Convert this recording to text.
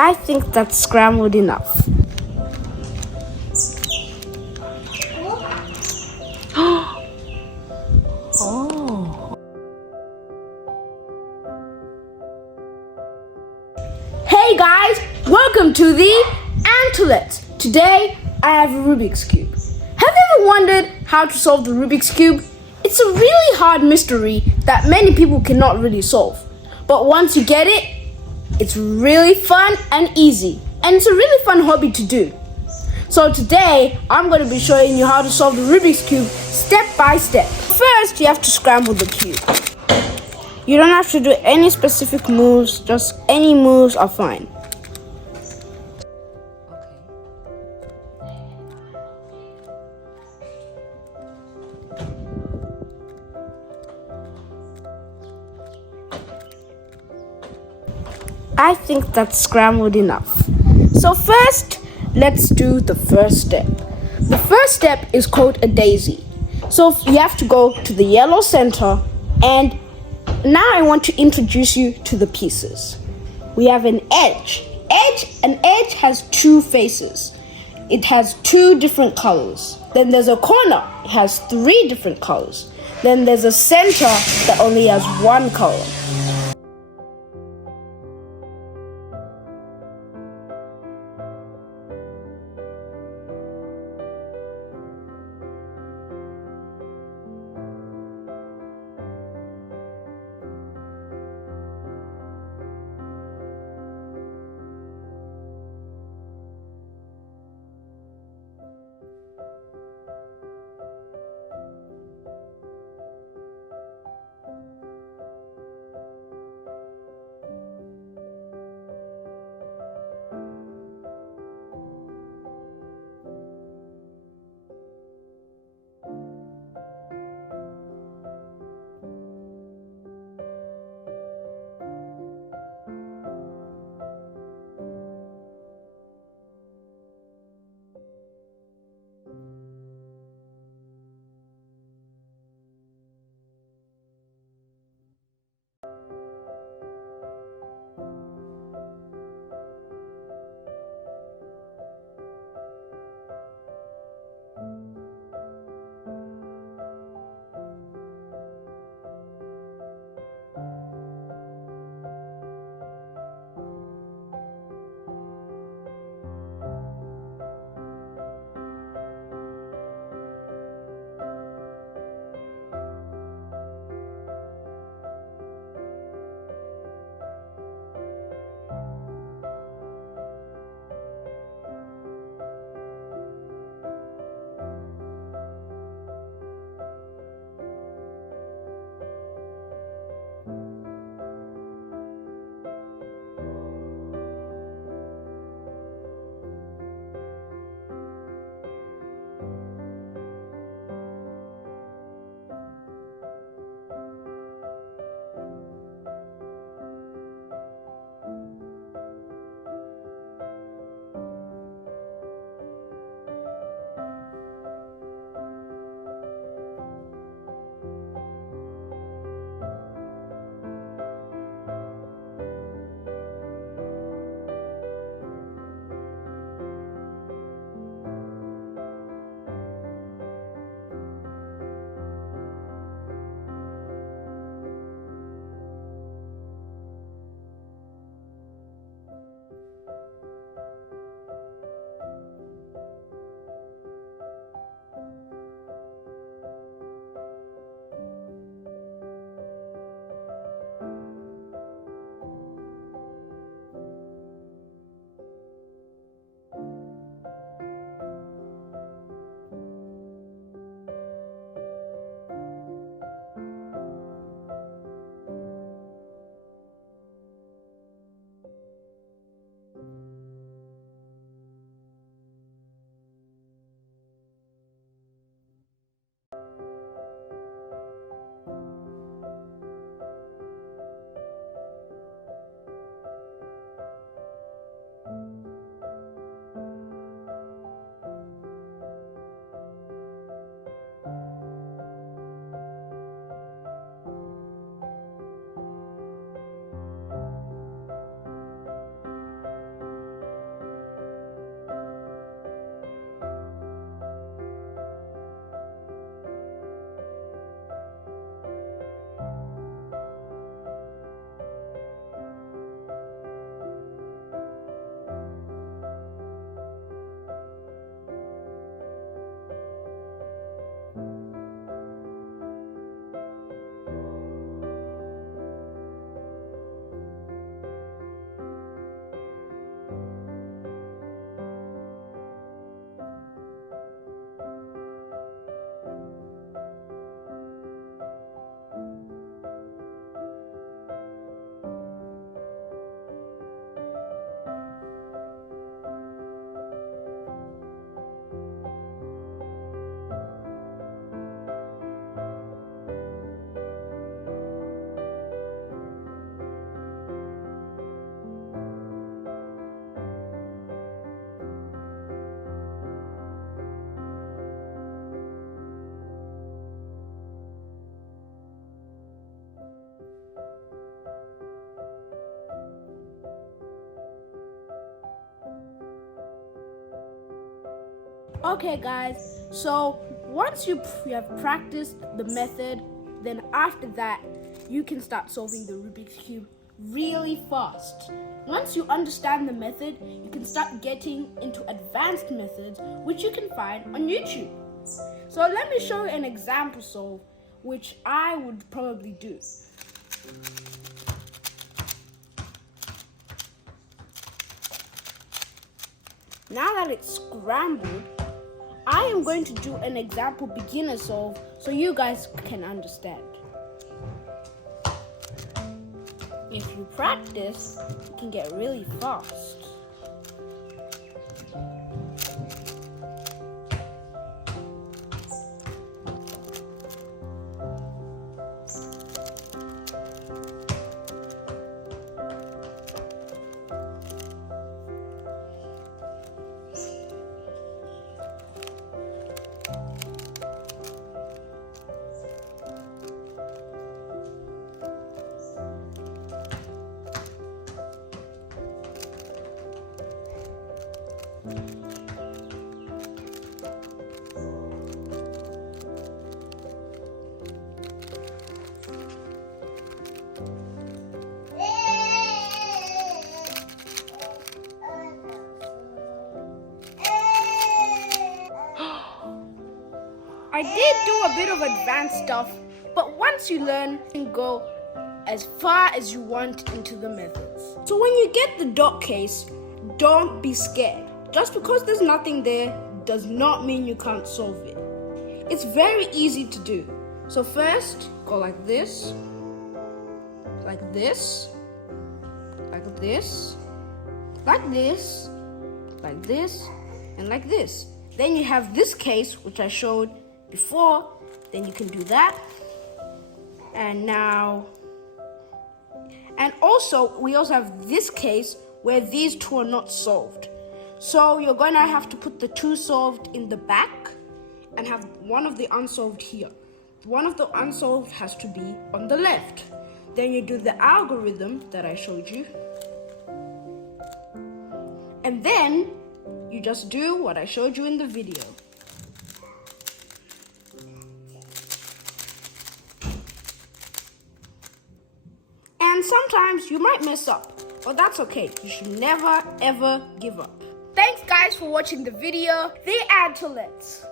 I think that's scrambled enough. Oh. Hey guys, welcome to the Antlet. Today I have a Rubik's Cube. Have you ever wondered how to solve the Rubik's Cube? It's a really hard mystery that many people cannot really solve. But once you get it, it's really fun and easy. And it's a really fun hobby to do. So today, I'm going to be showing you how to solve the Rubik's Cube step by step. First, you have to scramble the cube. You don't have to do any specific moves, just any moves are fine. I think that's scrambled enough. So first, let's do the first step. The first step is called a daisy. So you have to go to the yellow center, and now I want to introduce you to the pieces. We have an edge. An edge has two faces. It has two different colors. Then there's a corner. It has three different colors. Then there's a center that only has one color. Okay guys, so once you have practiced the method, then after that you can start solving the Rubik's Cube really fast. Once you understand the method, you can start getting into advanced methods which you can find on YouTube. So let me show you an example solve which I would probably do. Now that it's scrambled, I am going to do an example beginner solve so you guys can understand. If you practice, you can get really fast. I did do a bit of advanced stuff, but once you learn, you can go as far as you want into the methods. So when you get the dot case, don't be scared. Just because there's nothing there does not mean you can't solve it. It's very easy to do. So first, go like this, like this, like this, like this, like this, and like this. Then you have this case, which I showed before. Then you can do that. And now, and also, we also have this case where these two are not solved. So you're going to have to put the two solved in the back and have one of the unsolved here. One of the unsolved has to be on the left. Then you do the algorithm that I showed you. And then you just do what I showed you in the video. And sometimes you might mess up, but that's okay. You should never ever give up. Thanks guys for watching the video. The Antelets.